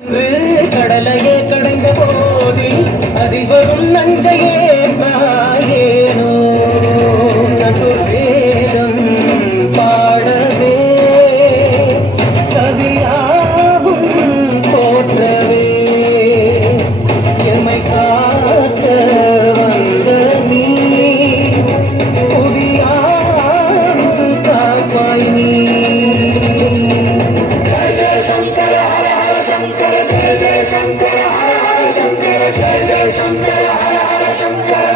கடலையே கடைந்த போதில் அதிவரும் நஞ்சையே ஏனோ சதுர்வேதம் பாடவே கவியாகும் போற்றவே எமை காக்க வந்த நீ புவியாகும் காப்பாய் நீ.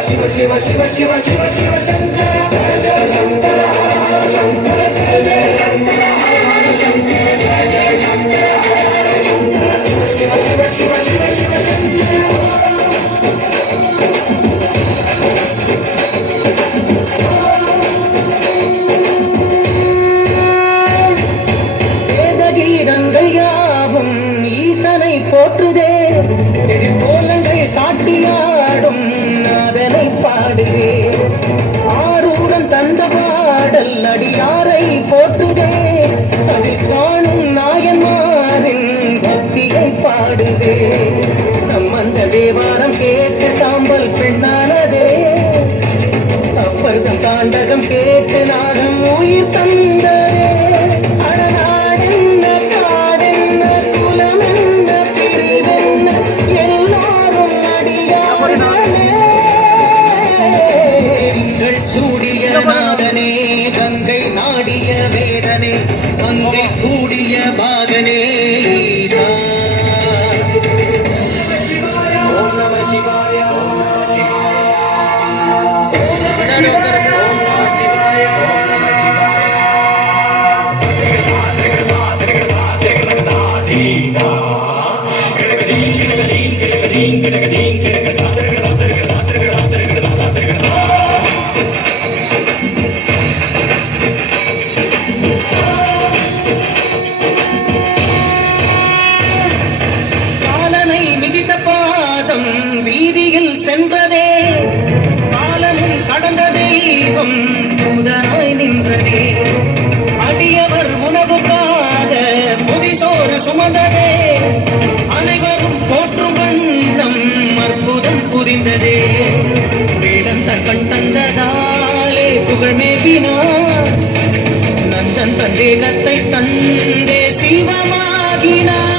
शिव शिव शिव शिव शिव शिव शंकर जय जय शंकर हर हर शंकर जय जय शंकर हर हर शंकर जय जय शंकर हर हर शंकर शिव शिव शिव शिव शिव शंकर. வேதகீதங்கள் யாவும் ஈசனை போற்றுதே கோலங்கள் காட்டியாடும் அதனை பாடுவே ஆரூரன் தந்த பாடல் அடியாரை போற்றுதே அதில் காணும் நாயன்மாரின் பக்தியை பாடுவே நம் அந்த தேவாரம் கேட்டு சாம்பல் பெண்ணானதே அப்பர்தம் தாண்டகம் கேட்டு நாகம் உயிர் தந்ததே. சூடிய நாதனே கங்கை நாடிய வேதனே அங்கை கூடிய பாகனே ஈசா. ஓம் நம சிவாய ஓம் நம சிவாய ஓம் நம பாதம் வீதியில் சென்றதே காலமும் கடந்த தெய்வம் தூதனாய் நின்றதே அடியவர் உணவுக்காக புதிசோறு சுமந்ததே அனைவரும் போற்றும் வண்ணம் அற்புதம் புரிந்ததே வேடன் தன் தந்ததாலே புகழ் மேவினார் நந்தன் தன் தேகத்தை தந்தே சிவமாகினார்.